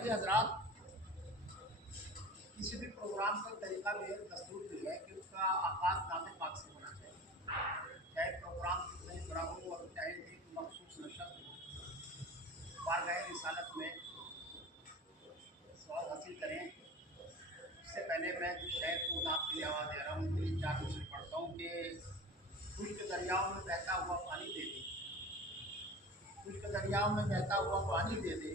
भाई हजरात, किसी भी प्रोग्राम का तरीका भी है, दस्तूर भी है कि उसका आगाज नाम पाक से होना चाहिए। चाहे प्रोग्राम कितना ही बड़ा हो और चाहे एक मखसूस नशर हो, बारगाह रिसालत में स्वाब हासिल करें। उससे पहले मैं जिस शहर को नाम के लिए आवाज़ दे रहा हूँ उनके लिए 4 मिसर पढ़ता हूँ कि खुश्क दरियाओं में बहता हुआ पानी दे दे, खुश्क दरियाओं में बहता हुआ पानी दे दे,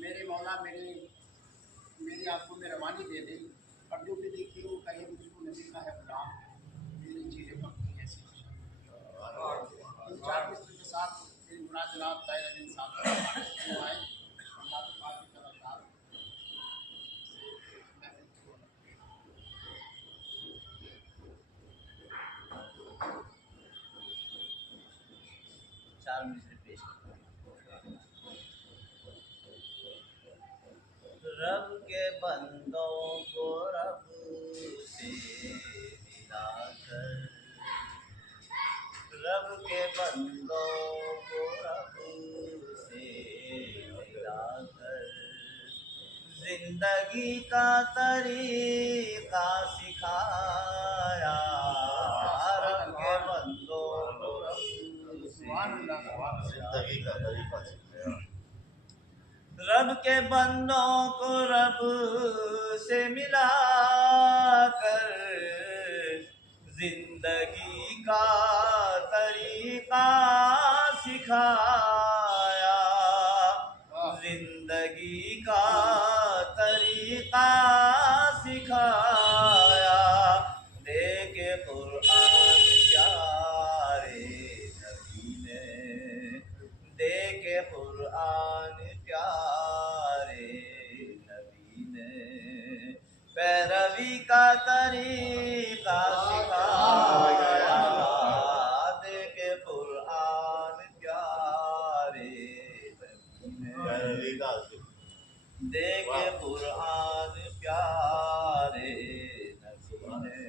मेरे मौला मेरी आंखों में रवानी दे दे। और जो भी देखिए वो कहे मुझको नबी का है गुलाम, मेरी चीज़ें पकड़ी ऐसी इन 4 मिसर के साथ मेरी मुराद जनाब ताहिर अजीम साहब आए अल्लाह के पाक की तरफ चार मिसरे पेश रब के बंदों को रब से मिलाकर, रब के बंदों को रब से मिलाकर, जिंदगी का तरीका सिखाया। रब के बंदों को रब से जिंदगी का तरीका सिखाया। रब के बंदों को रब से मिला कर, जिंदगी का तरीका सिखाया। जिंदगी का तरीका सिखाया। लेके कुरान प्यारे नबी ने, देके कुरान प्यारे नबी ने, पैरवी का तरीका सिखाया। देके कुरान प्यारे नबी ने, देके कुरान प्यारे नबी ने,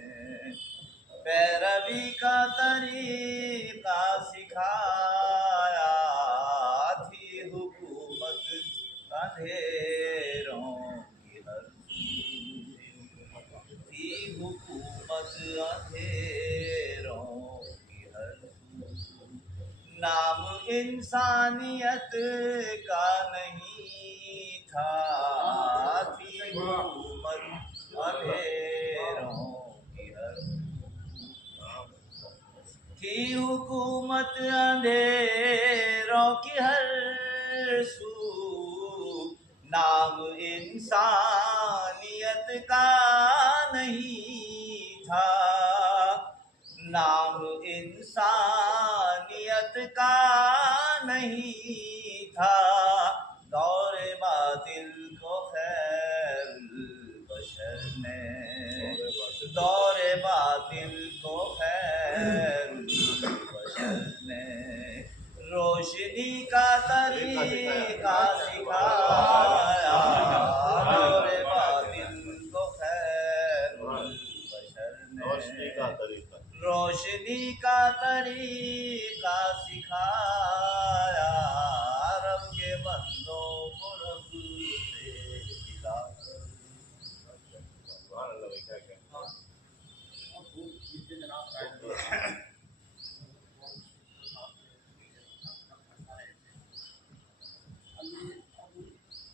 पैरवी का तरीका सिखाया। थी हुकूमत अंधेरों की हर सू, थी हुकूमत अंधेरों की हर सू, नाम इंसानियत का नहीं था। थी हुकूमत अंधेरों की हर सू, थी हुकूमत अंधेरों की हर सू, नाम इंसानियत का नहीं था। नाम इंसानियत का नहीं था। दौरे बातिल को खैर बशर ने, दौरे बातिल को खैर बशर ने, रोशनी का तरीका सिखाया। दौरे बातिल को खैर बशर रोशनी का ने, तरीका रोशनी का तरीका सिखाया। रब के बंदों को रब से मिलाकर।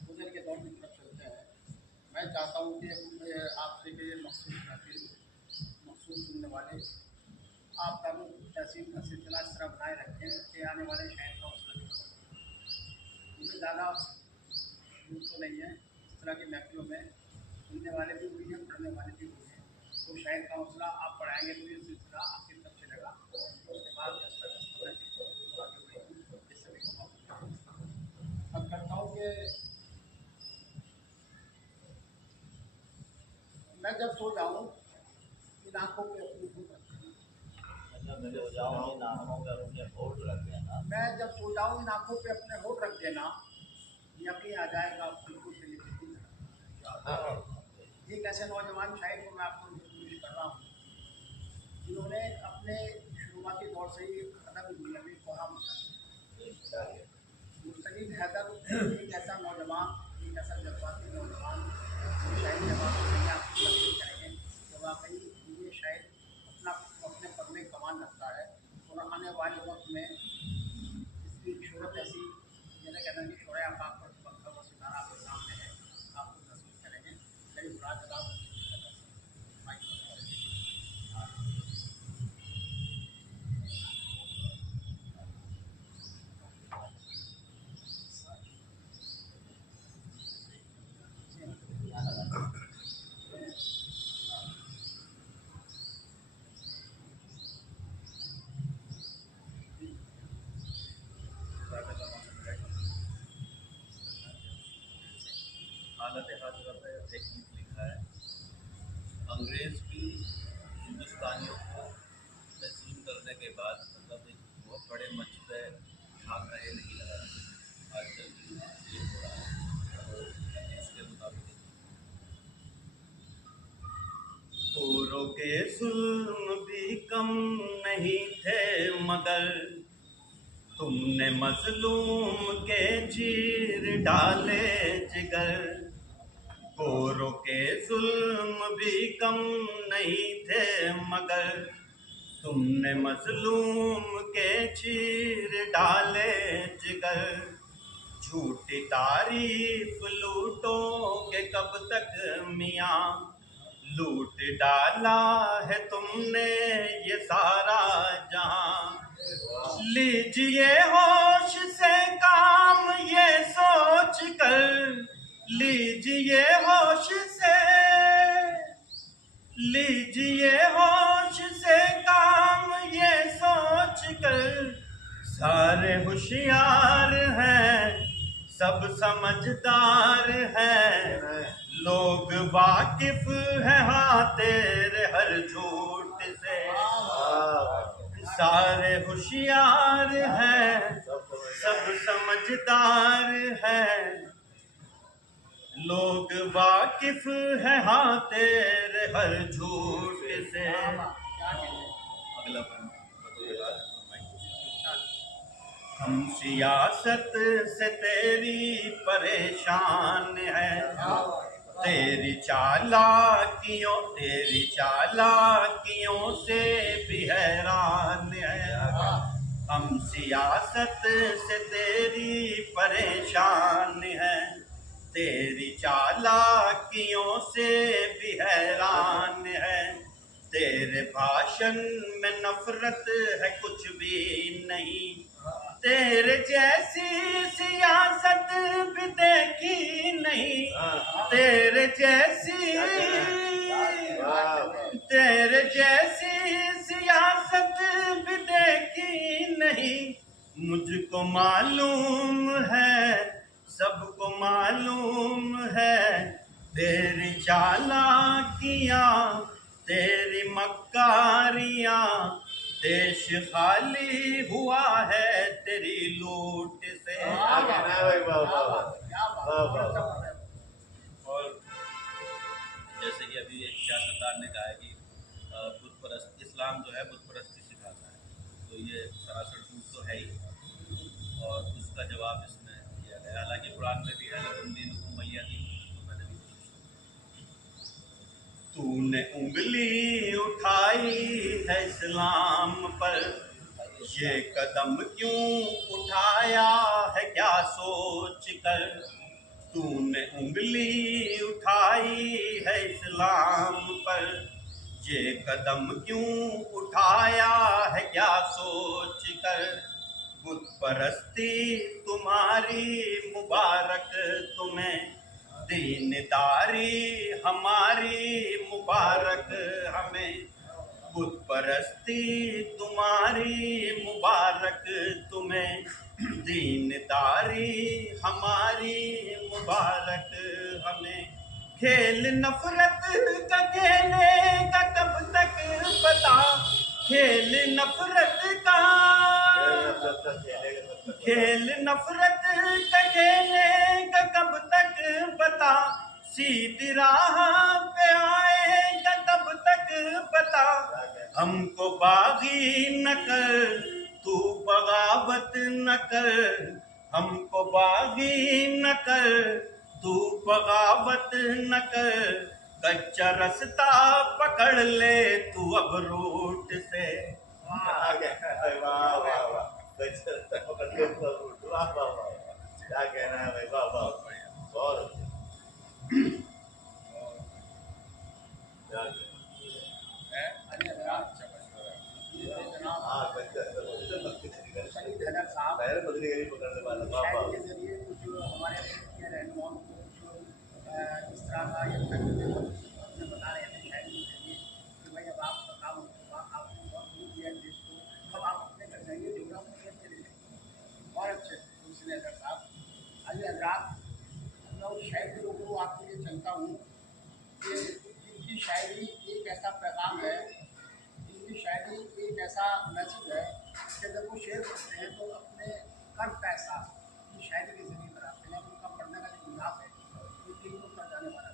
गुजर के दौर की तरफ चलते हैं। मैं चाहता हूँ कि आपसे के मखसूस महफिल, मखसूस सुनने वाले आप तालुक तहसील का सिलसिला इस तरह बनाए रखें कि आने वाले शहर का हौसला क्योंकि ज़्यादा दूर तो नहीं है। इस तरह की महफिलों में सुनने वाले भी हुई हैं, पढ़ने वाले भी हुए हैं। तो शहर का हौसला आप पढ़ाएंगे तो ये सिलसिला आपकी तरफ चलेगा। उसके बाद अब करता हूँ कि मैं जब सो जाऊँ इन आँखों पे अपनी धूप रखना। मैं जब सो जाऊँ इन आँखों पे अपने होठ रख देना, यकीन आ जाएगा बिल्कुल से ये कैसे नौजवान शायद को मैं आपको इंट्रोड्यूस कर रहा हूँ जिन्होंने अपने शुरुआती दौर से ही अदब दुनिया में कोहरा मचा। मुस्तकीम हैदर एक ऐसा नौजवान, एक सब जज्बाती नौजवान शायद जवाब नहीं आपको मदद करेंगे तो वाकई ये शायद अपने पर में कमान रखता है और आने वाले वक्त में इसकी शोहरत ऐसी जैसे कहना कि शोर आकाश पर पक्का व सितारा आपके सामने है आपको महसूस करेंगे लेकिन राज हालत हाजरा पे एक गीत लिखा है। अंग्रेज की हिंदुस्तानियों को तस्लीम करने के बाद मतलब एक बहुत बड़े मंच पे भाग ये नहीं लगा आजकल की ये हो रहा है तो इसके मुताबिक औरों के जुल्म भी कम नहीं थे मगर तुमने मजलूम के चीर डाले जिगर। गोरों के जुल्म भी कम नहीं थे मगर तुमने मजलूम के चीर डाले जिगर। झूठी तारीफ लूटोगे कब तक मियाँ, लूट डाला है तुमने ये सारा जहां। लीजिए होश से काम ये सोच कर, लीजिए होश से, लीजिए होश से काम ये सोच कर। सारे होशियार हैं सब समझदार हैं, लोग वाकिफ है हाँ तेरे हर झूठ से। सारे होशियार हैं सब समझदार हैं, लोग वाकिफ है हाँ तेरे हर झूठ से। अगला हम सियासत से तेरी परेशान है, तेरी चालाकियों से भी हैरान है। हम सियासत से तेरी परेशान है, तेरी चालाकियों से भी हैरान है। तेरे भाषण में नफरत है कुछ भी नहीं, तेरे जैसी सियासत भी देखी नहीं। तेरे जैसी सियासत भी देखी नहीं। मुझको मालूम है सबको मालूम है, तेरी चालाकियाँ तेरी मक्कारियाँ। देश खाली हुआ है तेरी लूट से। और जैसे कि अभी एक सियासतदान ने कहा है कि बुत परस्त इस्लाम जो है बुत परस्ती सिखाता है, तो ये सरासर झूठ तो है ही। और उसका जवाब इसमें दिया गया, हालांकि कुरान में भी है लकुम दीनुकुम वलिय दीन। तूने उंगली उठाई है इस्लाम पर, ये कदम क्यों उठाया है क्या सोच कर। तूने उंगली उठाई है इस्लाम पर, ये कदम क्यों उठाया है क्या सोच कर। बुत परस्ती तुम्हारी मुबारक तुम्हें, दीनदारी हमारी मुबारक हमें। बुत परस्ती तुम्हारी मुबारक तुम्हें, दीनदारी हमारी मुबारक हमें। खेल नफरत का खेलेगा कब तक बता, खेल नफरत का खेलेगा कब तक बता। सीधी राह पे आएगा कब तक बता। हमको बागी न कर तू बगावत न कर, हमको बागी न कर तू बगावत न कर, कच्चा रास्ता पकड़ ले तू अब रूट से। आ गया भाई, वाह वाह वाह, गजब पकड़ के ऊपर उठ, वाह वाह वाह, क्या कहना है भाई, वाह वाह, बहुत अच्छा, क्या कहना है? हाँ गजब, शहीद हैदर साहब पैर बदली गई पकड़ने वाला, वाह शायरी वाह, के जरिए कुछ हमारे के रहनुमाओं को कुछ इस तरह का या अपने बता रहे थे शायरी के जरिए कि भाई अब आपका काम हो चुका, आपने बहुत दूर दिया देश को, अब आप अपने कर जाइए जो अपने देश चले जाइए। बहुत अच्छे दूसरे हैदर साहब। आइए हजरात, मैं उस शायरी के रूबरू आपके लिए चलता हूँ कि इनकी शायरी एक ऐसा पैगाम है, इनकी शायरी एक ऐसा मैसेज है कि जब वो शेर पढ़ते हैं तो अपने कर्म का एहसास की शायरी के जरिए कराते हैं। उनका पढ़ने का जो अंदाज है वो दिल को कर जाने वाला है।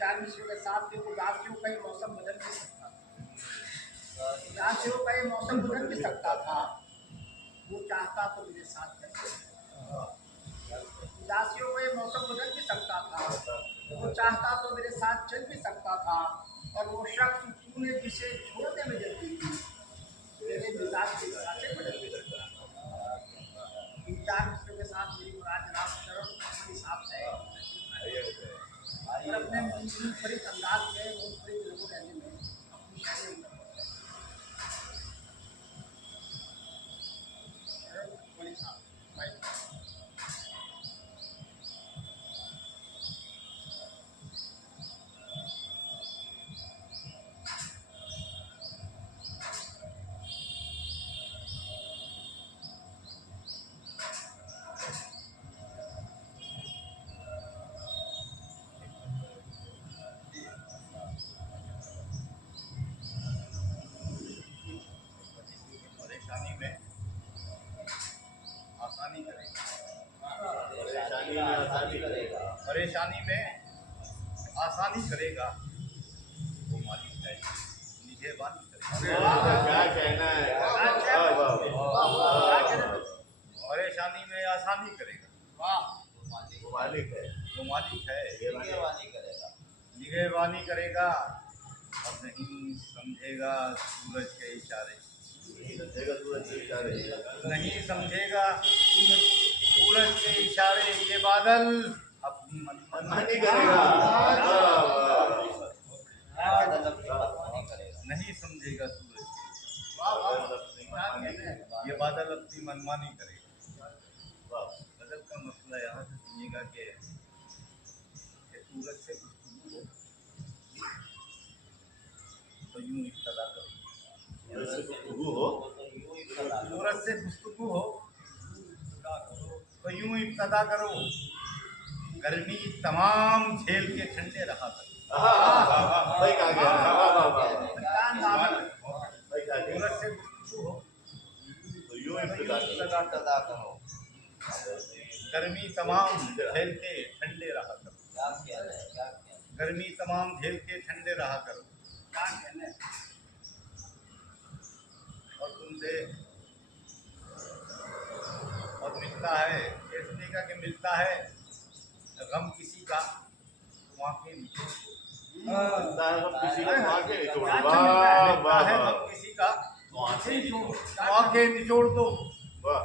चार मिसरों के साथ देखो, उदासियों का ये मौसम बदल भी सकता था, उदासियों का ये मौसम बदल भी सकता था, वो चाहता तो मेरे साथ चल सकता। उदासियों का ये मौसम बदल भी सकता था, वो चाहता तो मेरे साथ चल भी सकता था, और वो शख्स तूने जिसे छोड़ने में जल्दी की, मेरे मिजाज के हिसाब से बदल भी सकता था। इन चार मिसरों के साथ मेरी मुराद जनाब शर्म अपने हिसाब से है, और अपने मुनफरिद अंदाज में, मुनफरिद लोगों रहने में अपनी शायरी अंदर बड़ी साहब भाई। परेशानी में आसानी करेगा, परेशानी में आसानी करेगा, परेशानी में आसानी करेगा, वो मालिक है निगहबानी करेगा। क्या कहना है, वाह वाह वाह, परेशानी में आसानी करेगा, वाह, वो मालिक है, वो मालिक है निगहबानी करेगा, निगहबानी करेगा, और नहीं समझेगा सूरज के इशारे, नहीं समझेगा सूरज के इशारे, नहीं समझेगा सूरज के इशारे, ये बादल अपनी मनमानी करेगा, वाह वाह, नहीं समझेगा सूरज के वाह, वाह, ये बादल अपनी मनमानी करेगा। वाह, गजल का मसला यहाँ से सुनिएगा कि सूरज से गुफ्तगू हो तो यूं इब्तदा करो, सूरज से गुफ्तगू हो, सूरज से गुफ्तगू हो तो यूं इब्तदा करो, गर्मी तमाम झेल के ठंडे रहा करो। भाई क्या कहना है, वाह वाह वाह, भाई क्या कहना सूरज है, से गुफ्तगू हो तो यूं तो इब्तिदा यूं करो, इब्तदा करो, गर्मी तमाम झेल के ठंडे रहा करो, गर्मी तमाम झेल के ठंडे रहा करो। क्या कहने, और तुमसे और मिलता है इसलिए का कि मिलता है गम किसी का तो आंखें निचोड़ दो, मिलता है हम किसी को आंखें नहीं छोड़, क्या वाह मिलता वाह है वाह, गम किसी का तो आंखें नहीं छोड़, तो आंखें निचोड़ दो, वाह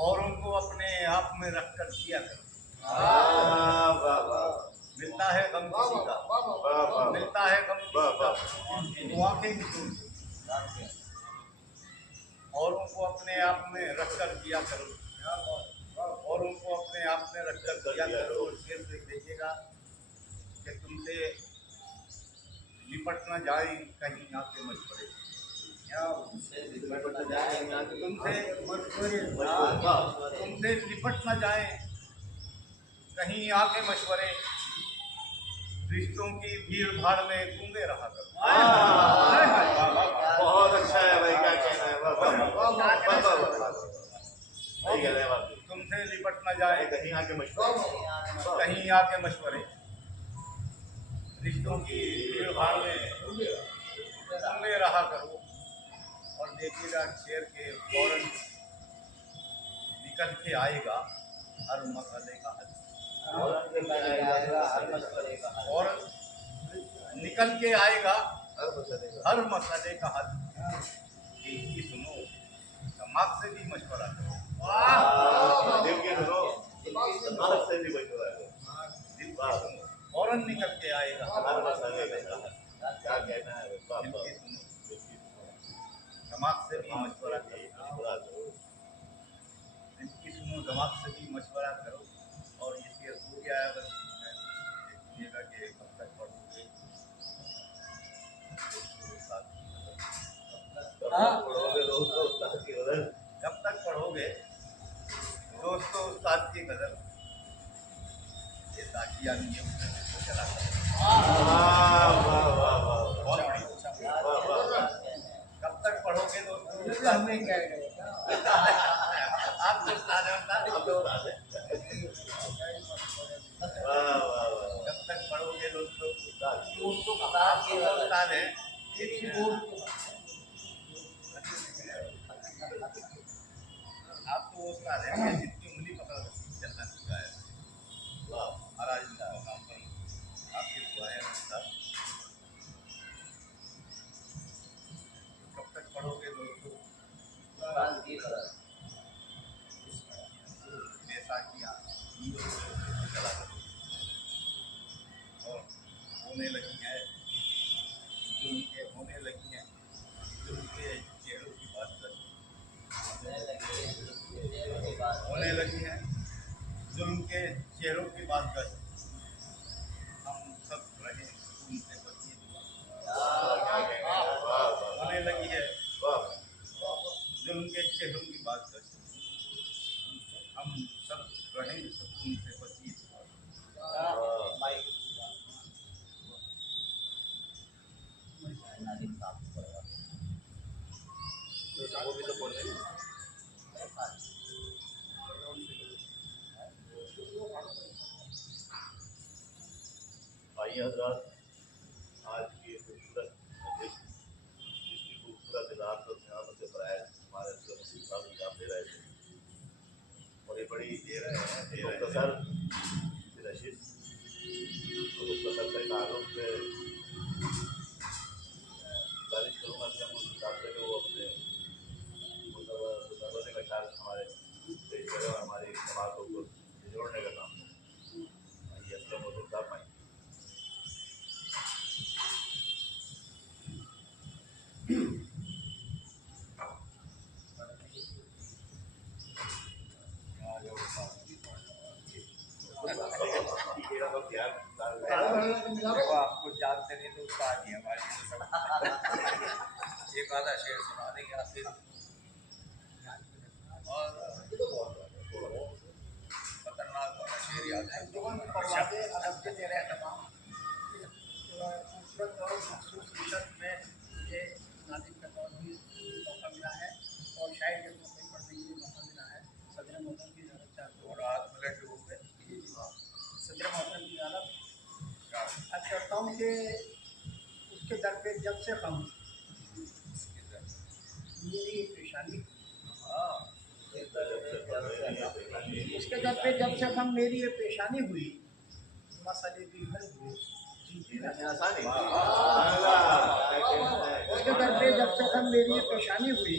और उनको अपने आप में रख कर किया करो। वाह वाह वाह, मिलता है गम किसी का, वाह वाह, मिलता है गम किसी वाह, का तो आंखें निचोड़ दो, और उनको अपने आप में रख कर किया करो, और उनको अपने आप में रख कर किया करो। शेर से देखिएगा कि तुमसे लिपट न जाए कहीं आके मशवरे, तुमसे तुमसे लिपट न जाए कहीं आके मशवरे, रिश्तों की भीड़ भाड़ में गूंगे रहा करो। बहुत अच्छा है भाई, क्या कहना है, वाह वाह वाह वाह वाह, सही कह रहे हैं आप, तुमसे लिपट न जाए कहीं आके मशहूर, कहीं आके मशवरे, रिश्तों की भीड़ भाड़ में गूंगे रहा करो। और देखिएगा शेर के फौरन निकल के आएगा हर मसले का हल, और निकल के आएगा हर मसले का हल। दिल की सुनो, दिमाग से भी मशवरा करो। दिल की सुनो, दिमाग से भी मशवरा करो। दिल की सुनो, फौरन निकल के आएगा हर मसले का हल। क्या कहना है? दिल की सुनो, दिमाग से भी मशवरा करो। दिल की सुनो, दिमाग से भी मशवरा करो। और ये शेर हो गया है, बस देखिएगा कि कब तक पढ़ोगे। पढ़ोगे दोस्तों उस्ताद की गजल। कब तक पढ़ोगे दोस्तों उस्ताद की गजल। ये ताकिया नहीं है, चला वाह वाह वाह वाह बहुत बढ़िया। वाह वाह। कब तक पढ़ोगे दोस्तों ये उस्ताद हमें की कह गजल। गए आप तो उस्ताद हैं, उस्ताद। अब उस्ताद है। वाह वाह वाह। कब तक पढ़ोगे दोस्तों उस्ताद आप तो उस्ताद हैं। आप तो उस्ताद हैं कि जितनी उंगली पकड़ चलना सीखा है। वाह। और आज इस मकाम पर आपकी दुआएं हैं उस्ताद। कब तक पढ़ोगे दोस्तों बैसाखियाँ चला करो। और होने लगी है होने लगी हैं जो उनके चेहरों की बात कर होने लगी है जुल्म के चेहरों की बात कर। हम सब रहे उनसे बची होने लगी है जुल्म के चेहरों की बात कर। हम सब रहे सुकून से बची। वो भी तो बोलते हैं। आइए हज़रात, आज की खूबसूरत जिसकी खूबसूरत रात और नियामत से फराज हमारे साहब इल्जाम दे रहे थे और ये बड़ी मुख्तसर नशिश और मुख्तसर से ताल्लुक़ से गुजारिश करूँगा कि हम उस हिसाब से वो अपने मुतवज़्ज़े का ख्याल हमारे और हमारी जमातों को जोड़ने का काम करें। आइए अस्सलाम वालेकुम साहब भाई। देखो आपको जानते नहीं तो उस्ताद ही हमारे लिए तो सब एक आधा शेर सुना देंगे आखिर। और खतरनाक वाला शेर याद है परवाज़े अदब के तेरे तमाम खूबसूरत और मखसूस विशत में मुझे नादिम का तौर भी मौका मिला है और शायद के तौर पर पढ़ने के लिए मौका मिला है। सदर मोहतरम की ज़्यादा चाहते और हाथ पलट हो गए। सदर मोहतरम की ज़्यादा आज करता हूँ कि उसके दर पे जब से हम मेरी पेशानी उसके दर पे जब से हम मेरी ये पेशानी हुई मसले भी हल हुए। उसके दर पे जब से हम मेरी ये पेशानी हुई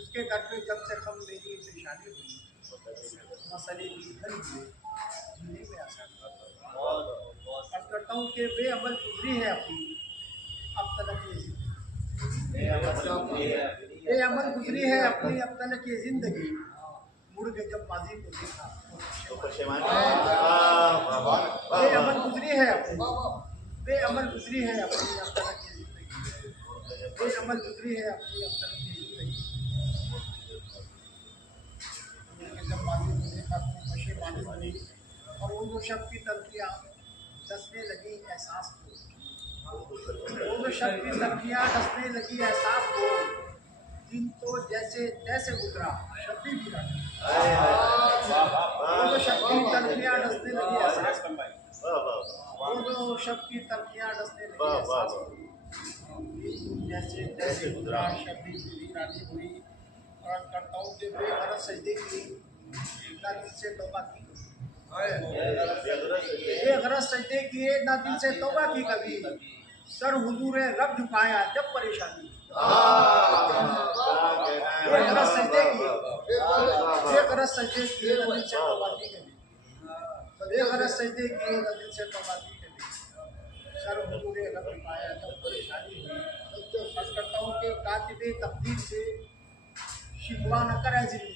उसके दर पे जब से हम मेरी ये पेशानी हुई मसले भी हल हुए। जीने में आसान अर्ज करता हूँ कि बेअमल गुजरी है अपनी अब तलक ये बेअमल गुजरी है अपनी अब तलक ये जिंदगी मुड़ के जब माजी को देखा तो पशेमानी। बेअमल गुजरी है अपनी बेअमल गुजरी है अपनी अब तलक ये जिंदगी बेअमल गुजरी है अपनी अब तलक ये जिंदगी मुड़ के जब माजी को देखा तो पशेमानी हुई और उन शब की तलखियाँ डसने लगी एहसास को उन शब की तलखियाँ डसने लगी एहसास को दिन तो जैसे तैसे गुजरा शब्दी भी उन शब की तलखियाँ डसने लगी एहसास को उन शब की तलखियाँ डसने लगी एहसास को दिन तो जैसे तैसे गुजरा शब्दी भी रानी हुई। और करता हूँ कि बेगरज सजदे की से तौबा की बेगरज सजदे किए ना दिल से तौबा की कभी, सर हुजूर रब झुकाया जब परेशानी। बेगरज सजदे किए, बेगरज सजदे किए ना दिल से तौबा की कभी, बेगरज सजदे किए ना दिल से तौबा की कभी, सर हुजूर रब झुकाया जब परेशानी हुई। अर्ज करता हूँ कि कातिबे तकदीर से शिकवा न करे जिंदगी,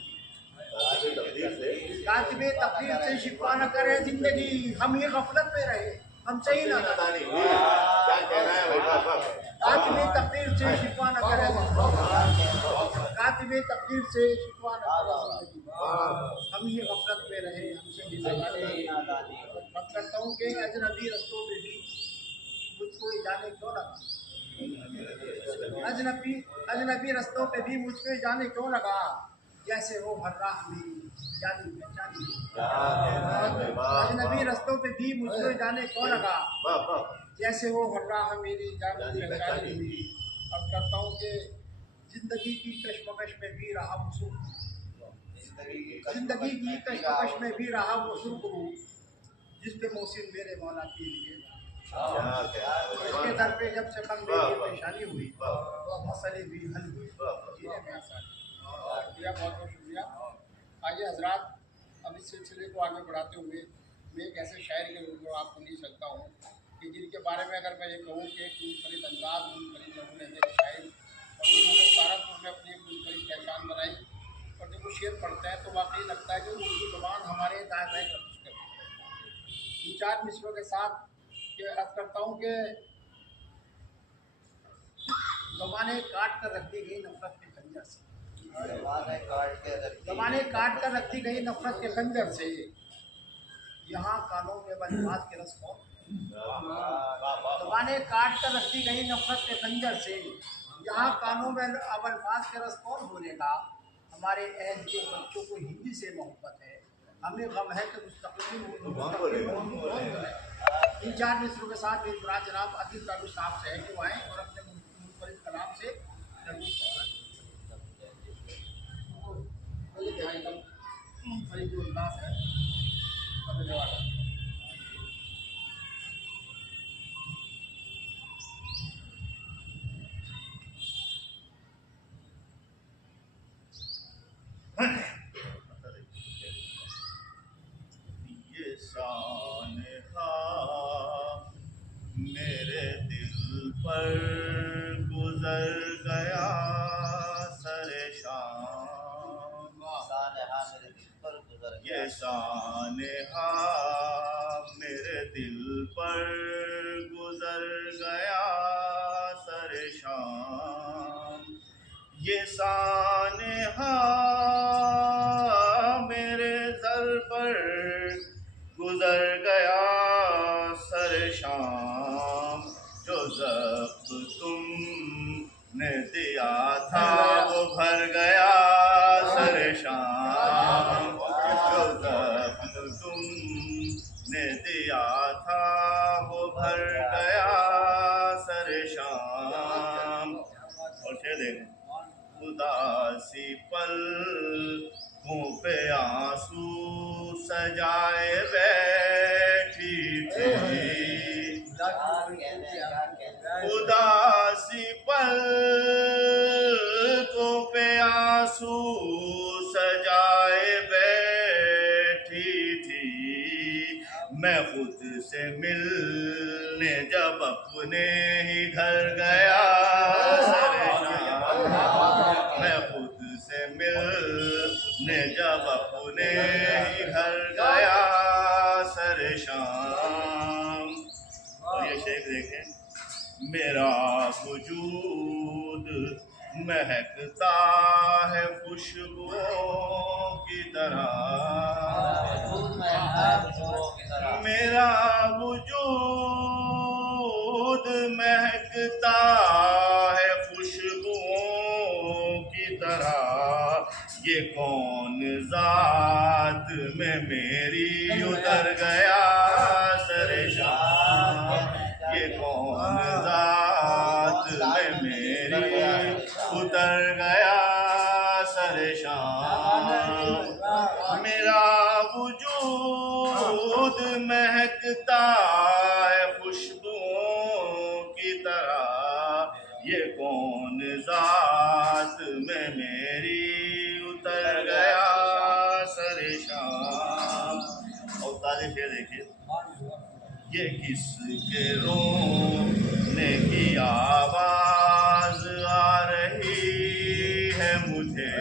कातिबे तकदीर से शिकवा न करे जिंदगी, हम ये गफलत में रहे हमसे ही ना नादानी। कातिबे तकदीर से शिकवा न करे, कातिबे तकदीर से शिकवा न करे जिंदगी, हम ये गफलत में रहे हमसे ही नादानी। बात करता हूँ कि अजनबी रस्तों में भी मुझको जाने क्यों लगा, अजनबी रस्तों पे भी मुझको जाने क्यों लगा, जैसे वो हर राह मेरी जानी पहचानी। अजनबी रस्तों पे भी मुझको जाने क्यों लगा, जैसे वो हर राह मेरी जानी पहचानी। अब करता हूँ कि जिंदगी की कशमकश में भी रहा वो सुख, जिंदगी की कशमकश में भी रहा वो सुरखरू, जिस पे मोहसिन मेरे मौला की लिए उसके दर पे जब से कम मेरी परेशानी हुई, मसले भी हल हुए, जीने में आसानी। शुक्रिया, बहुत बहुत शुक्रिया। आइए हजरात, अब इस सिलसिले को आगे बढ़ाते हुए मैं एक ऐसे शायर के रूप में आपको नहीं सकता हूँ कि जिनके बारे में अगर मैं ये कहूँ कि एक मुनफरिद अंदाज, मुनफरिद नमूने के शायर, और जिन्होंने सहारनपुर में अपनी एक मुनफरिद पहचान बनाई, और जब वो शेर पढ़ते हैं तो वाकई लगता है कि उनकी ज़बान हमारे दायरे गर्दिश करती है। 2-4 मिसरों के साथ कि अर्ज करता हूँ कि ज़बानें काट कर रख दी गई नफरत के खंजर से, ज़बानें काट कर रख दी गई नफरत के खंजर से, यहाँ कानों में अल्फाज के रस कौन, ज़बानें काट कर रख दी गई नफरत के खंजर से, यहाँ कानों में अब अल्फाज के रस कौन बोलेगा। हमारे अहद के बच्चों को हिंदी से मोहब्बत है, हमें गम है कि मुस्तक़बिल कौन बोले। 3-4 मिसरों के साथ मेरी मुराद जनाब अजीज कानू साहब से है कि वो आएँ और अपने मुनफरिद कलाम से मुनफरिद जो अंदाज़ है बदलने वाला। ये सानहा मेरे दिल पर गुजर गया सरे शाम, ये सानहा मेरे दिल पर गुजर गया सरे शाम, ये सानहा मेरे सर पर गुजर गया सर शाम, जो ज़ब्त तुमने दिया था वो भर गया सर शाम, जो ज़ब्त तुमने दिया था वो भर गया सर शाम। और शेर देखें, उदासी पलकों पे आंसू सजाए बैठी थी, उदासी पलकों पे आंसू सजाए बैठी थी, मैं खुद से मिलने जब अपने ही घर गया सर शाम, मैं खुद से मिलने जब अपने ही घर गया सर शाम। और ये शेर देखें, मेरा वजूद महकता है खुशबुओं की तरह, मेरा वजूद महकता है खुशबुओं की तरह, ये कौन ज़ात में मेरी उतर गया सर शाम, ये कौन ज़ात में मेरी उतर गया सर शाम, मेरा वजूद महकता है खुशबुओं की तरह, ये कौन जात में मेरी उतर गया सरेशान। और तारीफ ये देखिए, ये किसके रोने की आवाज आ रही है मुझे,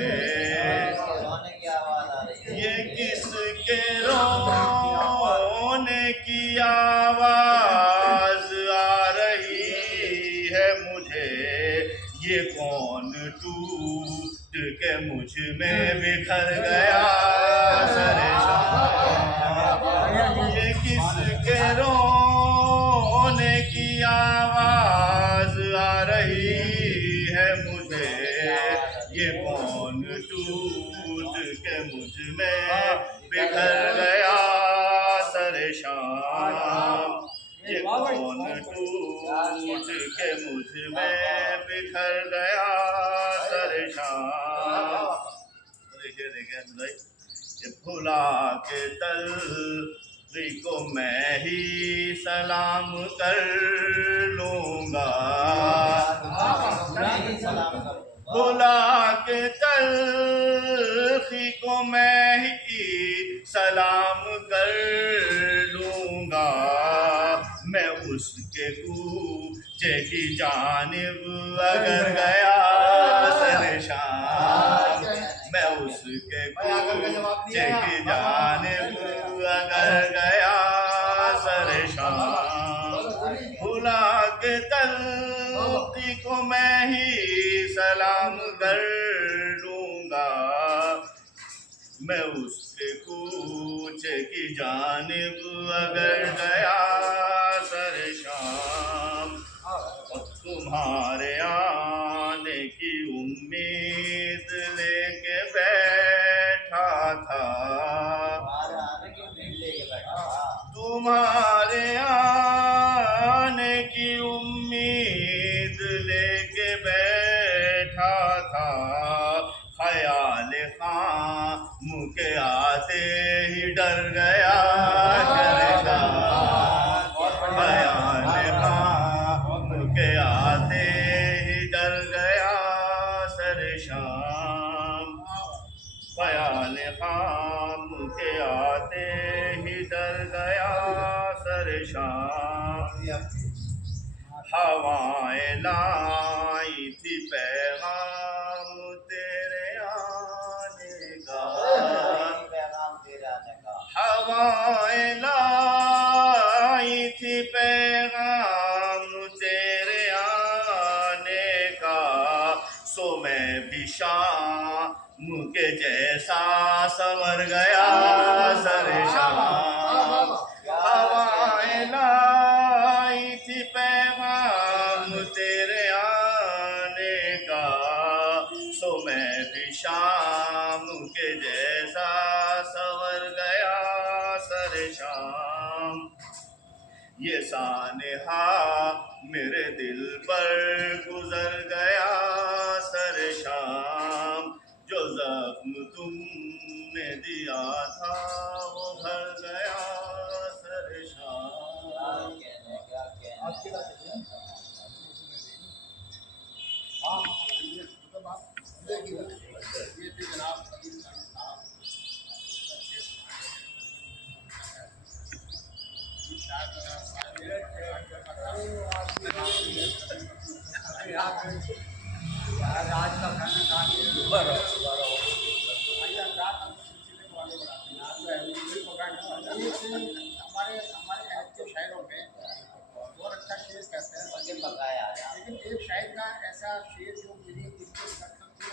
ये किसके रोने की आवाज आ रही है मुझे, ये कौन टूट के मुझ में बिखर गया सरेशान। ये किसके रोने की आवाज आ रही है मुझे, ये कौन टूट के मुझ में बिखर गया सरेशान। ये कौन टूट के मुझ में बिखर गया सरेशान। देखिए देखिए भाई, ये भुला के तलवी को मैं ही सलाम कर लूंगा, भुला के तलखी को मैं ही सलाम कर लूंगा, मैं उसके कूचे की जानिब अगर गया सरेशान, मैं उसके कूचे की जानिब अगर गया सरेशान, भुला के तलखी को मैं ही सलाम कर लूंगा, मैं उसके कूचे की जानिब अगर गया सरेशान। और तुम्हारे आने की उम्मीद लेके बैठा था, तुम्हारे आने की उम्मीद लेके बैठा था, ख्याल खाम के आते ही डर गया ख्याल खाम के आते ही डर गया सरेशान, ख्याल खाम के आते ही डर गया सरेशान। हवाएं लाई थी पैगाम तेरे आने का, हवाएं लाई थी पैगाम तेरे आने का, सो मैं भी शाम के जैसा संवर गया सरेशान। हवाएं लाई थी पैगाम तेरे आने का, सो मैं भी शाम के जैसा संवर गया सरेशान। ये सानेहा मेरे दिल पर गुजर गया सरेशान, जो जख्म तुमने दिया था वो भर गया सरेशान। आज का खाना खा के हमारे हमारे ऐप के शायरों में बहुत अच्छा शेर कहते हैं, लेकिन एक शायर का ऐसा शेर जो मेरी दिल को कर सकती है,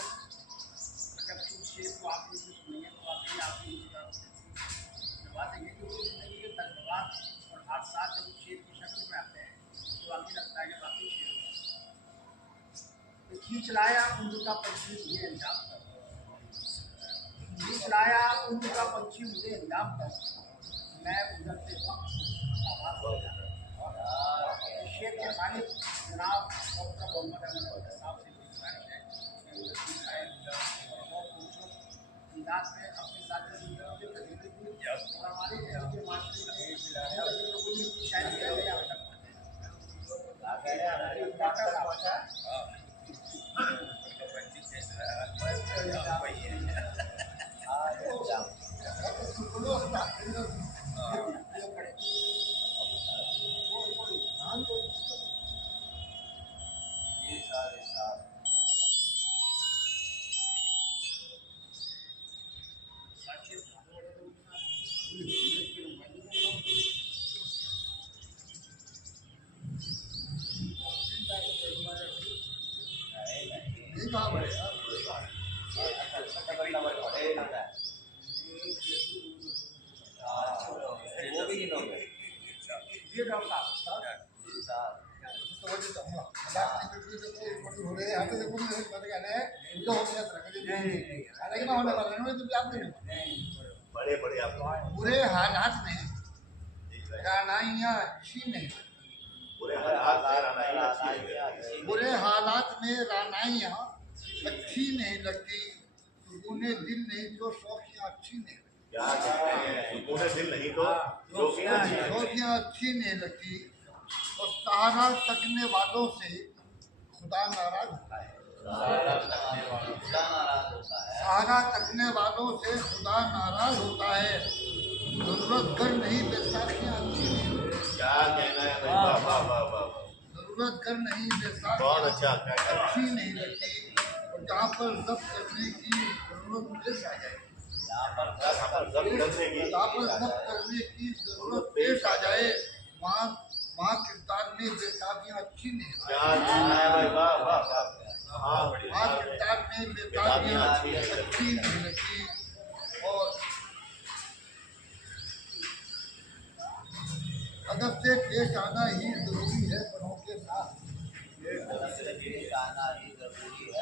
अगर उस शेर को आपने सुनिए तो वाकई आपकी बात है कि जिंदगी के तजुर्बात और हादसा जब उस शेर की शक्ल में आते हैं तो वाकई लगता है कि वाकई शेर खींच लाया उनका पंछी मुझे अंजाम तक, खींच लाया उनका पंछी मुझे अंजाम तक, मैं गुजरते वक्त आवाज हो गया। शेर के मालिक जनाब डॉक्टर मोहम्मद अहमद साहब से गुजारिश है बहुत खूबसूरत अंदाज में अपने साथ और हमारे माशरे में ये डॉक्टर साहब बड़े बड़े आप बुरे हालात में रानाइयाँ अच्छी नहीं बुरे हालात में रानाइयाँ अच्छी नहीं लगती। बुरे हालात में रानाइयाँ अच्छी नहीं लगती, सुकूने दिल नहीं तो शौकियाँ अच्छी नहीं लगती। क्या कहते हैं, सुकूने दिल नहीं तो शौकियाँ अच्छी लगती। शौकियाँ अच्छी नहीं लगती। और सहारा तकने वालों से खुदा नाराज होता है। सहारा तकने वालों से खुदा नाराज होता है। जरूरत कर नहीं बैसाखियाँ अच्छी नहीं लगती। क्या कहना है भाई, वाह वाह वाह वाह। जरूरत कर नहीं बहुत बैसाखियाँ अच्छा क्या कहना है। अच्छी नहीं लगती। और जहाँ पर जब्त करने की जरूरत पेश आ जाए, जहाँ पर जब्त करने की जरूरत पेश आ जाए, वहाँ किरदार में बेताबियाँ अच्छी नहीं लगती। क्या कहना है भाई, वाह वाह वाह। हाँ वहाँ किरदार में बेताबियाँ अच्छी नहीं लगती। और अदब से पेश आना ही जरूरी है बड़ों के साथ।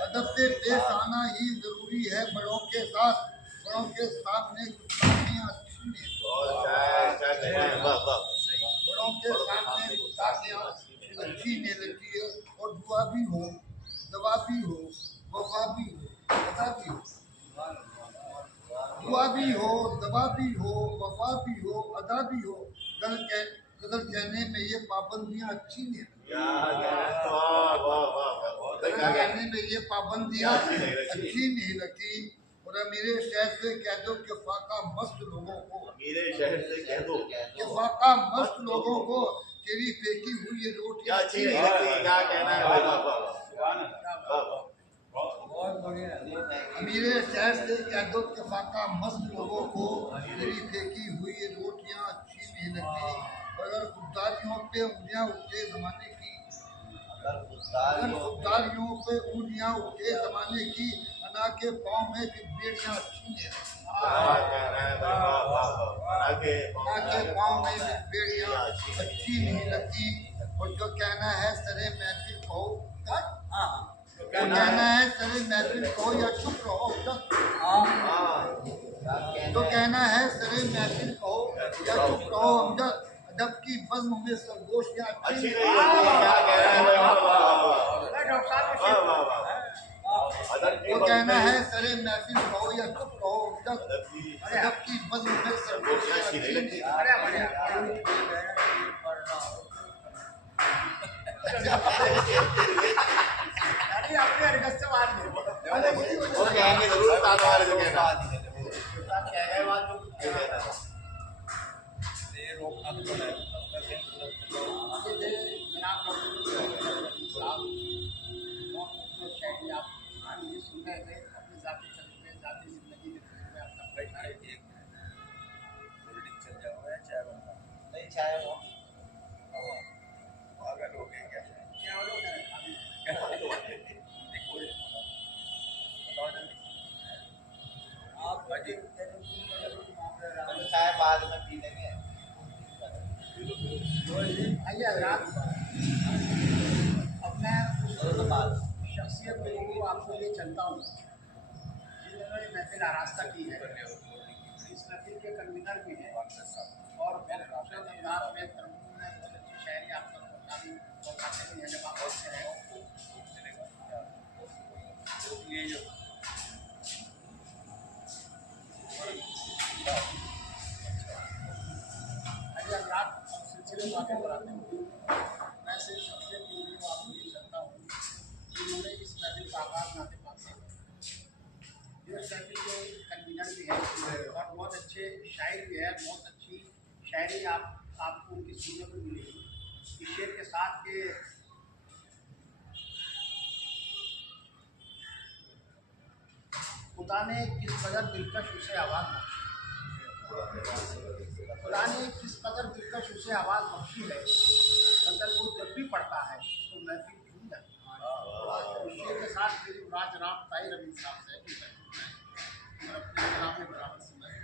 अदब से पेश आना ही जरूरी है बड़ों के साथ। बड़ों के सामने गुस्ताखियाँ अच्छी नहीं। बहुत अच्छा है, क्या कहना है, वाह वाह। बड़ों के सामने गुस्ताखियाँ अच्छी नहीं लगती है। और दुआ भी हो, दवा भी हो, वफा भी हो, अदा भी हो। दुआ भी हो, दवा भी हो, वफा भी हो, अदा भी हो। गजल कहने में ये पाबंदियाँ अच्छी नहीं लगती। क्या कहना है, वाह वाह वाह वाह। गजल कहने में ये पाबंदियाँ अच्छी नहीं लगती। और अमीरे शहर से कह दो कि फाका मस्त लोगों को, मेरे शहर से कह दो कि फाका मस्त लोगों को तेरी फेंकी हुई ये रोटियाँ क्या अच्छी नहीं लगती। क्या कहना है भाई, वाह वाह वाह। अमीरे शहर से कह दो कि फाका मस्त लोगों को तेरी फेंकी हुई ये रोटियाँ अच्छी नहीं लगती। अगर खुददारियों पे उंगलियाँ उठे ज़माने की, अगर खुददारियों पे उंगलियाँ उठे ज़माने की, अना के पाँव में भी बेड़ियाँ अच्छी नहीं लगती। क्या कहना है भाई, वाह वाह वाह। अना के पाँव में भी बेड़ियाँ अच्छी नहीं लगती। और जो कहना है सरे महफिल कहो, जो कहना है सरे महफिल कहो या चुप रहो, तो कहना है सरे महफिल कहो या चुप रहो अमजद। अदब की बज़्म में सरगोशियाँ अच्छी नहीं लगती। क्या कहना है भाई, वाह वाह वाह वाह वाह वाह। तो कहना है सरे महफिल कहो या चुप रहो अमजद। अदब की बज़्म में सरगोशियाँ अच्छी नहीं लगती। अपने हरकत से बात नहीं वो कहेंगे जरूर, साथ वाले जो कहना बाद में पी लेंगे। आइए हज़रात, अब मैं शख्सियत के लिए आपको ये चलता हूँ जिन्होंने महफिल आरास्ता की है। इस महफिल के कन्वीनर भी हैं और बहुत खूबसूरत अंदाज में तर्जुमे में बहुत अच्छी शायरी आप तक पहुँचाते भी हैं जब आप पढ़ते हैं। आइए हज़रात, सिलसिले में आगे बढ़ाते हैं। मैं सिर्फ शख्सियत के लिए आपको ये चलता हूँ जिन्होंने इस महफिल का आगाज़ नाते पाक से किया। ये महफिल के कन्वीनर भी हैं और बहुत अच्छे शायर भी हैं। बहुत अच्छी शायरी आपको उनकी सुनने को मिलेगी। इस शेर के साथ के खुदा ने किस कदर दिलकश उसे आवाज़ बख्शी, खुदा ने किस कदर दिलकश उसे आवाज़ बख्शी है। गज़ल वो जब भी पढ़ता है तो महफिल झूम जाती है। इस शेर के साथ मेरी राज रात ताहिर रबी साहब से और अपने जनाब में बराबर सुना है।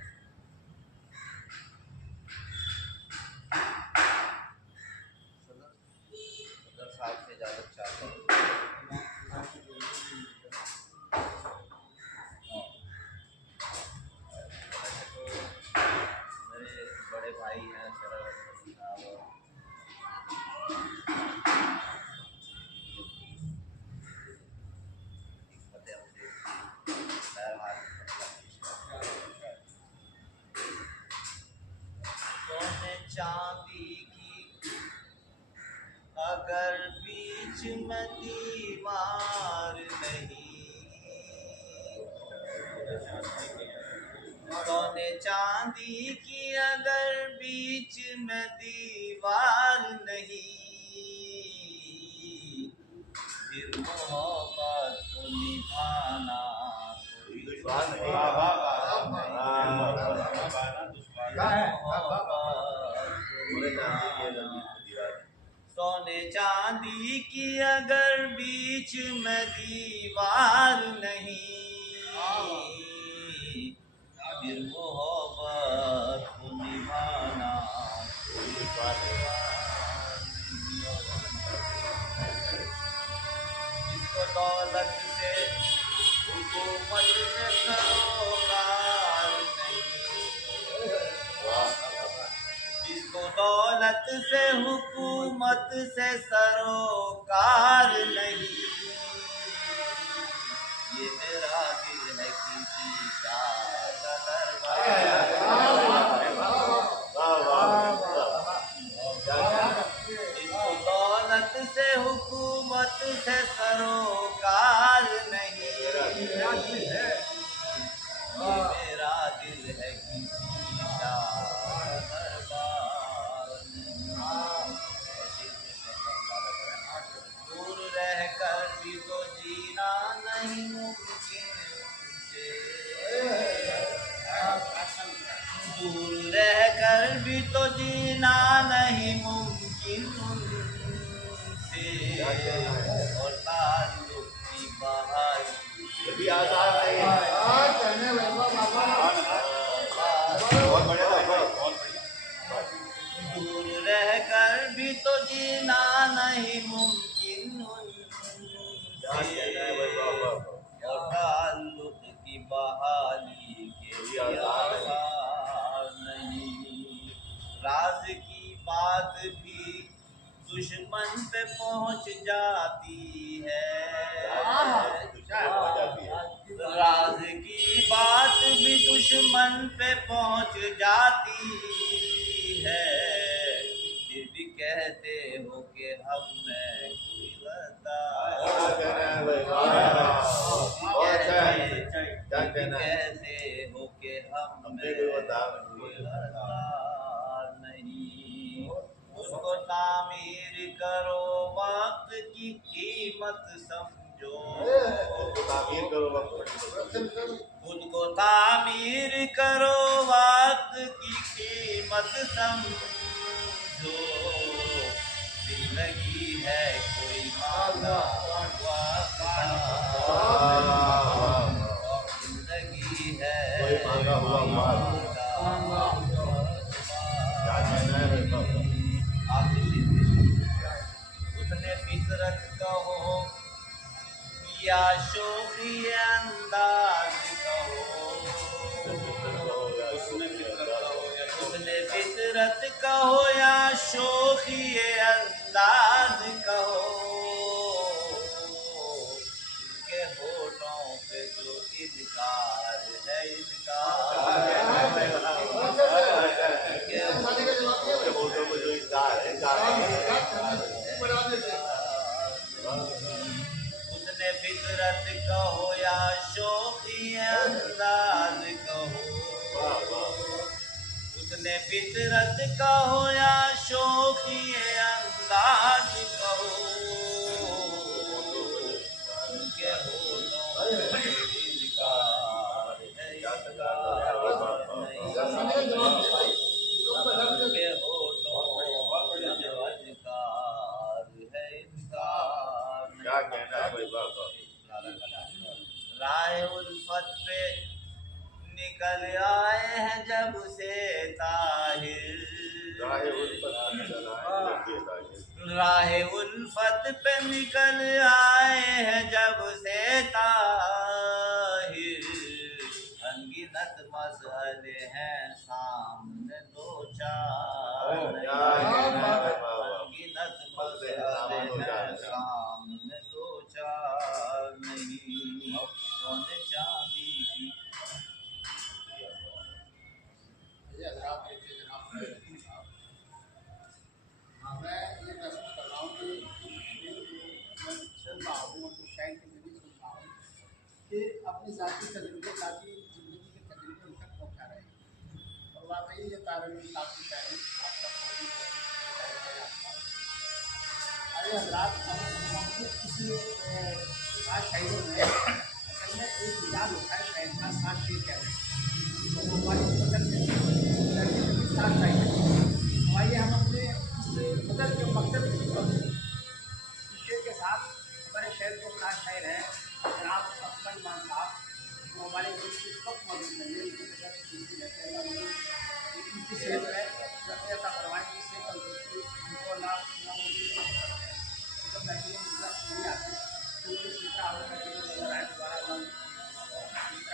भाई हैं शरद साहब सोने चांदी की अगर बीच में दीवार नहीं, सोने चांदी की अगर बीच में दीवार नहीं, फिर मोहब्बत को निभाना कोई दुश्वार नहीं। सोने चांदी की अगर बीच में दीवार नहीं, फिर मोहब्बत को निभाना कोई जिसको दौलत से हुकूमत से सरोकार नहीं, जिसको दौलत से हुकूमत से सरोकार नहीं, ये मेरा दिल है किसी का जिसको दौलत से हुकूमत से सरोकार नहीं, ये मेरा दिल है किसी का दरबार नहीं। दूर रह कर भी तो जीना नहीं मुमकिन उनसे, दूर रह कर भी तो जीना नहीं मुमकिन उनसे, और ताल्लुक की बहाली ये भी आसान नहीं है। बहुत बढ़िया था, बहुत बढ़िया। दूर रह कर भी तो जीना नहीं मुमकिन उनसे, और ताल्लुक की बहाली के लिए आसान नहीं। राज की बात भी दुश्मन पे पहुंच जाती है, राज की बात भी दुश्मन पे पहुंच जाती है, फिर भी कहते हो कि हम में कोई कहते हो कि हम में कोई नहीं। उसको तामीर करो वक्त की कीमत समझो, तामीर करो खुद को तामीर करो वक्त की कीमत समझो, जिंदगी है कोई मांगा हुआ जिंदगी है कोई मांगा हुआ माल। उसने फितरत कहो या शोखी अंदाज कहो, उसने फितरत कहो या शोखी अंदाज कहो, उनके होठों पे जो इनकार है उसने फितरत कहो या शोखी अंदाज कहो, उसने फितरत कहो या शोखी अंदाज कहो, उनके होठों पे इनकार है उनके होठों पे जो अधिकार है इनकार क्या कहना है भाई बाबा। राह उल्फत पे निकल आए हैं जब से ताहिर, राह उल्फत पे निकल आए हैं जब से ताहिर, अनगिनत मसले हैं सामने दो चार जान गिनत मत है सामने दो चार नहीं सोने चांदी की। ये हजरात देखिए जनाब, हाँ मैं ये महसूस कर रहा हूँ कि मैं सुन रहा हूँ और कुछ शायद मैं भी सुन रहा हूँ कि अपनी ज़ाती तजुर्बे ज़ाती ज़िंदगी के तजुर्बे उन तक पहुँचा रहे हैं और वाकई ये तारीफ काफ़ी शायरी आपका बहुत ही आपका। अरे हजरात हम किसी सात शायरों में असल में एक मिजाज होता है शायर का, सात शेर कह रहे हैं तो वो हमारी पसंद है सात शायर। आइए हम अपने इस बदल के मकसद शेर के साथ हमारे शहर के साथ शायर हैं जनाब अकमल मान साहब, जो हमारे ग्रुप के वक्त मौजूद नहीं है, इनकी सेहत है ऐसा करवाएं जिससे तंदुरुस्ती उनको ना नहीं आती तो ये सीखा हमें नजर आए दोबारा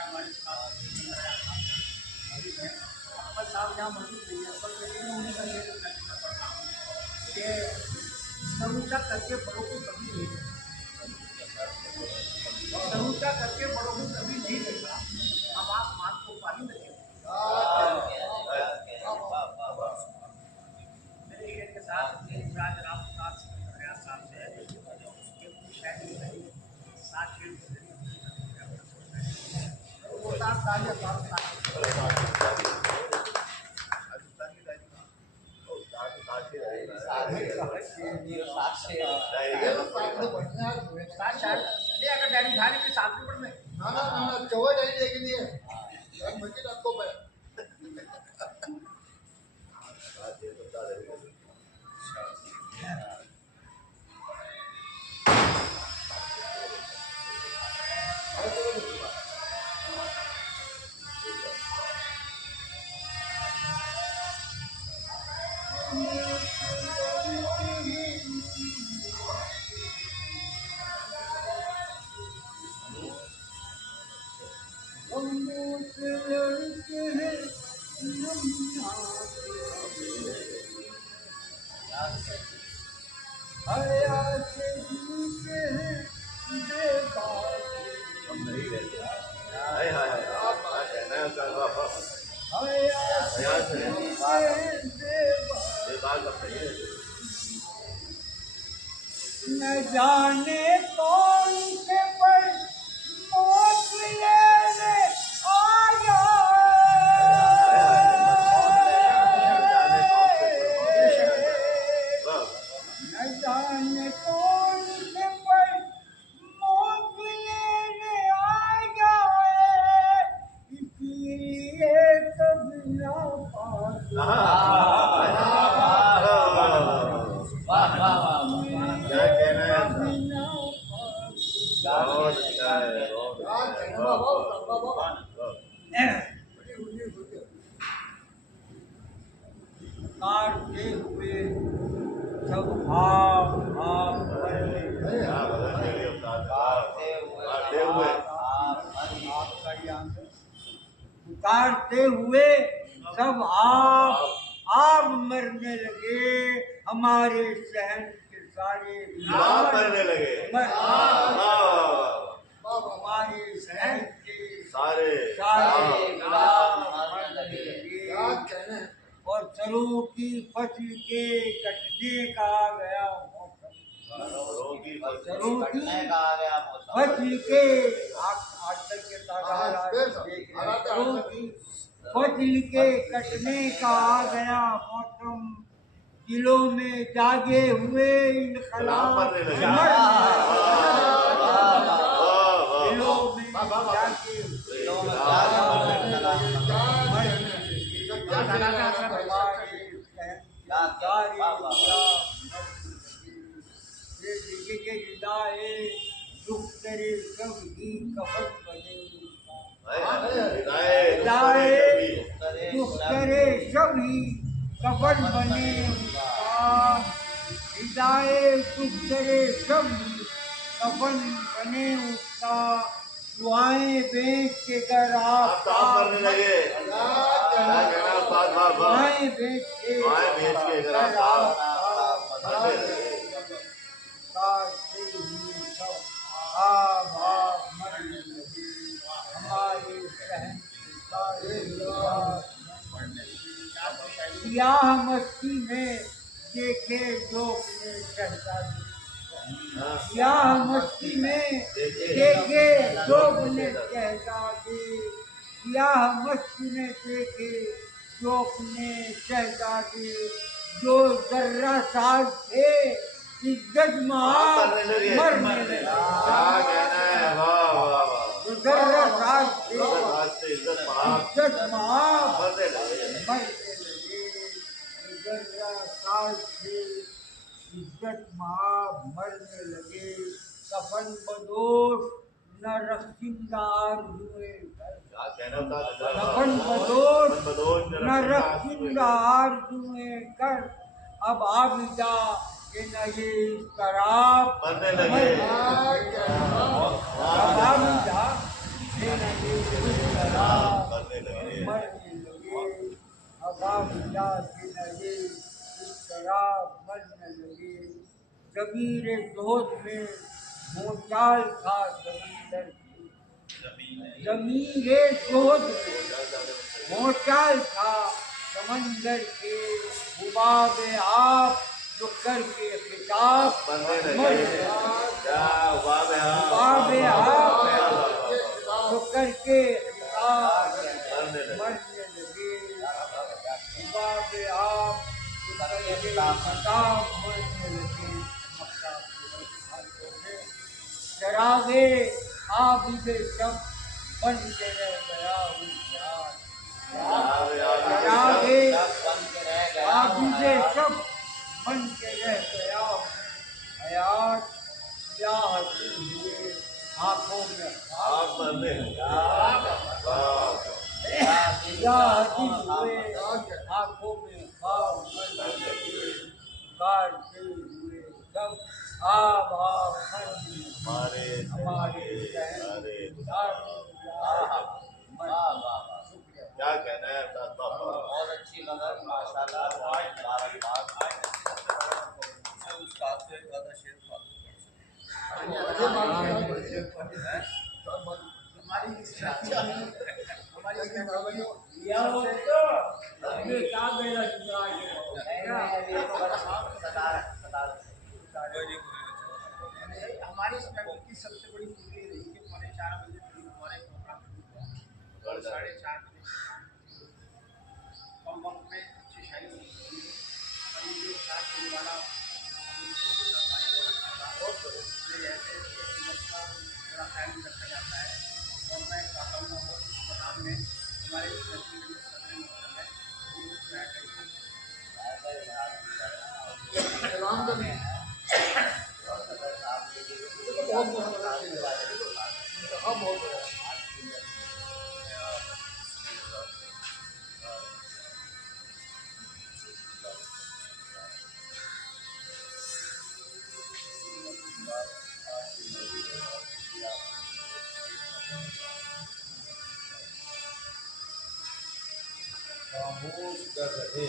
हमारे साथ मौजूद है। अकमल साहब यहाँ मौजूद नहीं है पर लेकिन उन्हीं का शेर करना पड़ता हूँ कि समूचा करके बड़ों को कभी नहीं देखा, समूचा करके बड़ों को कभी नहीं देखा, अब आसमान को पानी में देखा। मेरे शेर के साथ राज राम प्रकाश साहब से है उसके शायद सात शेर के जरिए वो सात अगर डैडी खाने के साथ में पढ़ने ना चौवा डाली के लिए मस्जिद आपको न जाने कौन से पर मौत लेने आया, न जाने कौन से पर मौत लेने आया, इसलिए कभी ना काटते हुए सब पुकारते हुए सब आप मरने लगे, हमारे सहन के सारे मरने लगे, हमारे सहन के सारे और सरों की फसल के कटने का आ गया मौसम, सरों की फसल के आजकल के सरों की फसल के कटने का आ गया मौसम, दिलों में जागे हुए इनकलाब दिलों में जागे दुख करे सब ही कफन बने, दुख करे सब ही कफन बने हिदाए दुख करे सब ही कफन बने उसका, दुआएं बेच के कर आप काम करने लगे क्या क्या कहना उस्ताद साहब दुआएं बेच के दुआएं बेच के कर कर आप मरने लगे काटते हुए सब आप मरने लगे हमारे सहन के सारे सियाह मस्ती में देखे लोग ने शहजादी हाँ, सियाह मस्ती में देखे लोग ने शहजादी सियाह मस्ती में देखे लोग ने शहजादी जो जर्रा साज थे इज्जत आप करने लगे मरने लगे क्या कहना है वाह वाह वाह जो जर्रा साज थे इज्जत आज से इज्जत महाब इज्जत महाब मरने लगे मरने लगे जर्रा साज थे इज्जत महाब मरने लगे कफन बदोश न रखिंदार हुए क्या कहना उस्ताद कफन बदोश बदोश न रखिंदार हुए कर अब आबिदा के न ये शराब मरने लगे अब आबिदा के न ये शराब मरने लगे मरने लगे अब आबिदा के न ये शराब मरने लगे जमीर जोध में मोचाल था जमींदर की जमीर जोध में मोचाल था समंदर के हुबाब आप जो करके खिताब मरने लगे क्या वाह हुबाब आप जो करके खिताब मरने लगे मरने लगे हुबाब आप जो करके खिताब मरने लगे चरागे आबिदे शब बन के रह गया उजियार चरागे आबिदे शब बन के रह गया हयात ब्याह हुए आंखों में आप मरने लगे ब्याह हुए आंखों में ख्वाब गाड़ते हुए सब आब हमारे हमारे अरे शुक्रिया क्या कहना है उस्ताद साहब बहुत अच्छी नजर माशाल्लाह मुबारकबाद उस्ताद से ज़्यादा शेर फालतू हमारी हमारी या वो तो अपने काम में लगा हमारी इस फैमिली की सबसे बड़ी खूबी रही कि 4:30 बजे हमारे प्रोग्राम और 4:30 बजे कम वक्त में अच्छी शायरी और ये 7 बजे वाला बड़ा ख्याल रखा जाता है और मैं चाहता हूँ इस प्रोग्राम में हमारे सलाम करने बहुत बहुत खामोश कर रहे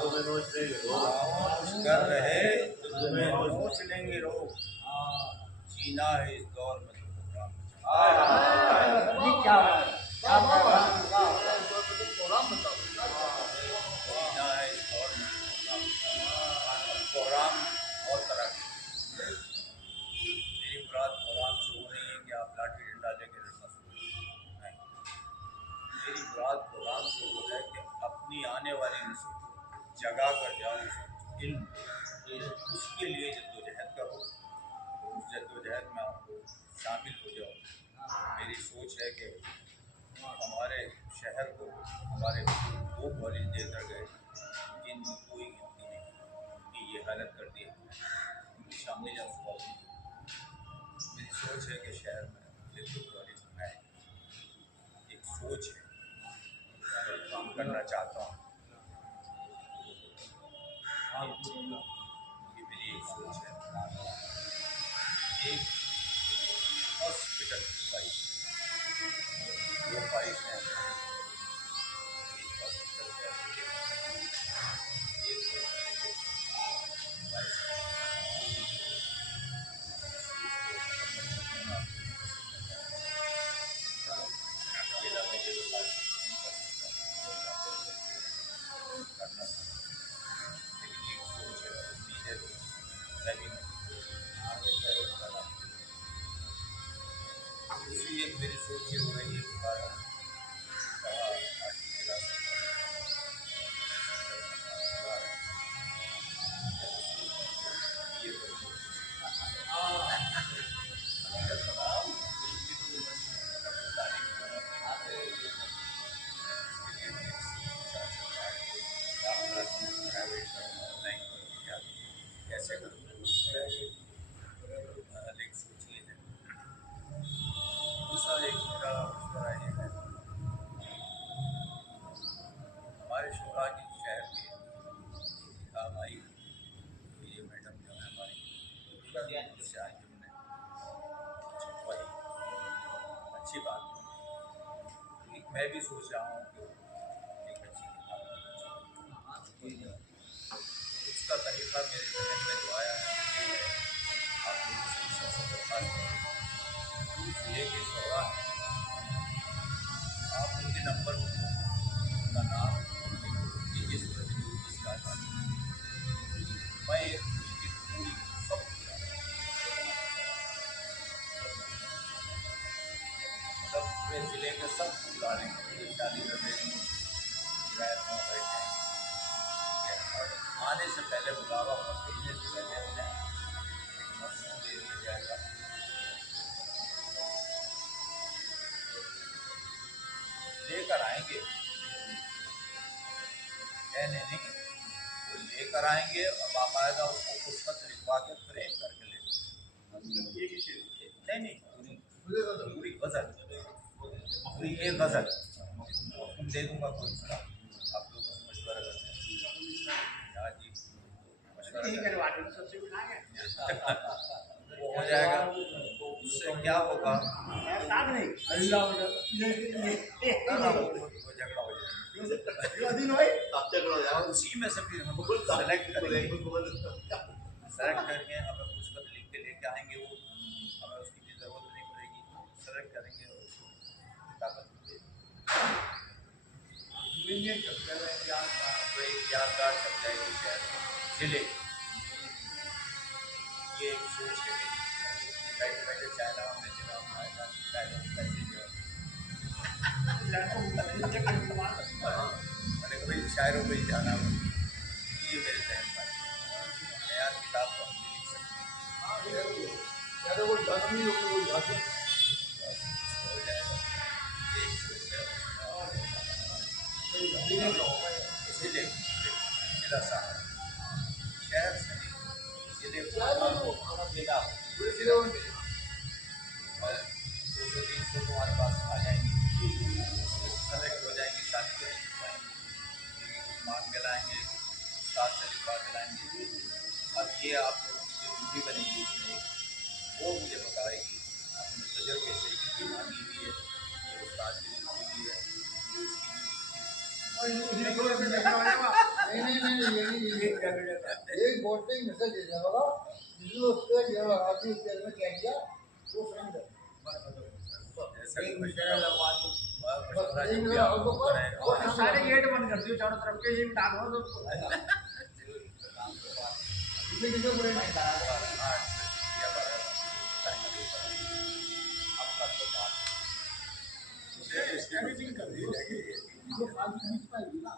तुम्हें नोच देंगे कर रहे तो तुम्हें सोच लेंगे लोग जीना है इस दौर में तो प्रोग्राम ये क्या जीना है इस दौर में प्रोग्राम और तरह के मेरी मुराद प्रोग्राम से वो नहीं है कि आप लाठी डंडा लेके लड़ना शुरू नहीं मेरी मुराद प्रोग्राम से वो है कि अपनी आने वाली नस्ल को जगा कर जाओ इल्म उसके लिए जद्दोजहद करो उस जद्दोजहद में आप शामिल हो जाओ मेरी सोच है कि हमारे शहर को हमारे 2 कॉलेज देकर गए जिनकी कोई गिनती नहीं उनकी ये हालत कर दी उनकी शामिल है उसको मेरी सोच है कि शहर में फिर 2 कॉलेज बनाए एक सोच है काम करना चाहता हूँ ये मेरी एक सोच है ख्वाहिश है एक हॉस्पिटल फैसिलिटी एक अकेला मैं ये लोग करना था, लेकिन एक सोच है, उम्मीद है, मैं भी आगे जरूर करना। दूसरी एक मेरी सोच ये हो रही है कि कहा आर्टिकल जिला ये प्राइवेट ऑनलाइन कैसे करूँ एक सोच ये है। दूसरा एक मेरा मशवरा ये है, हमारे शिवराज शहर के किताब आई तो ये मैडम जो है हमारी से आई हमने वही अच्छी बात है। एक मैं भी सोच रहा हूँ कि एक अच्छी किताब उसका तरीका मेरे जहन में जो आया है ये है, आप लोगों से सबसे दरख्वास्त है जिले के शोरा हैं, आप उनके नंबर का नाम जिस प्रतिनिधि का मैं उनकी पूरी सब मतलब पूरे ज़िले के सब बुला लेंगे, शादी कर देंगे, किराए पर बैठे और आने से पहले बुलावा और भेजने से पहले उन्हें एक मौसम दे दिया जाएगा। लेकर आएंगे, कहने नहीं, वो लेकर आएंगे और बाकायदा उसको पुस्तक लिखवा के फ्रेम करके ले नहीं पूरी गज़ल पूरी एक गज़ल दे दूंगा कोई इसका आप लोगों से मशवरा करते हैं आज जी मशवरा नहीं करवाते तो सबसे उठाएंगे वो हो जाएगा तो उससे क्या होगा साथ नहीं अल्लाह वो झगड़ा हो जाएगा अधीन भाई और उसी में से फिर हम सेलेक्ट करके हमें पुस्तक लिख के लेके आएंगे, वो हमें उसकी भी ज़रूरत नहीं पड़ेगी, सेलेक्ट करेंगे और उसको किताबत तो एक यादगार छप जाएगी शहर ज़िले ये एक सोच है मेरी। बैठे बैठे चाइना में जगह खाएगा मैंने कभी शायरों को ही जाना ये मेरे जहन में यार किताब तो हम लिख सकते हैं ज़्यादा वो जाना नहीं होगा वो जाते हो जाएगा ये एक सोच है ज़िले जिला साहब शहर से नहीं ज़िले जिला और 200-300 तुम्हारे पास आ जाएंगी सेलेक्ट हो जाएंगी, शादी को नहीं लिखवाएंगे मांग के लाएंगे साथ से लिखवा के लाएंगे। अब ये आप लोगों की जो ड्यूटी बनेगी उसमें वो मुझे बताएगी अपने तजर्बे से कि मांगी भी है ये उस्ताद की लिखी भी है एक बोर्ड पे मैसेज दे दिया बाबा जिसमें उसके ये आदमी के में क्या किया वो फ्रेंड है ऐसा कोई मशवरा बस एक जब भी मेरा आप और लोग तो करें और सारे गेट बंद कर दियो चारों तरफ के ये बिठा दो तो किसी किसी को नहीं करा एडिटिंग कर दी जाएगी ये फालतू नहीं पाएगी ना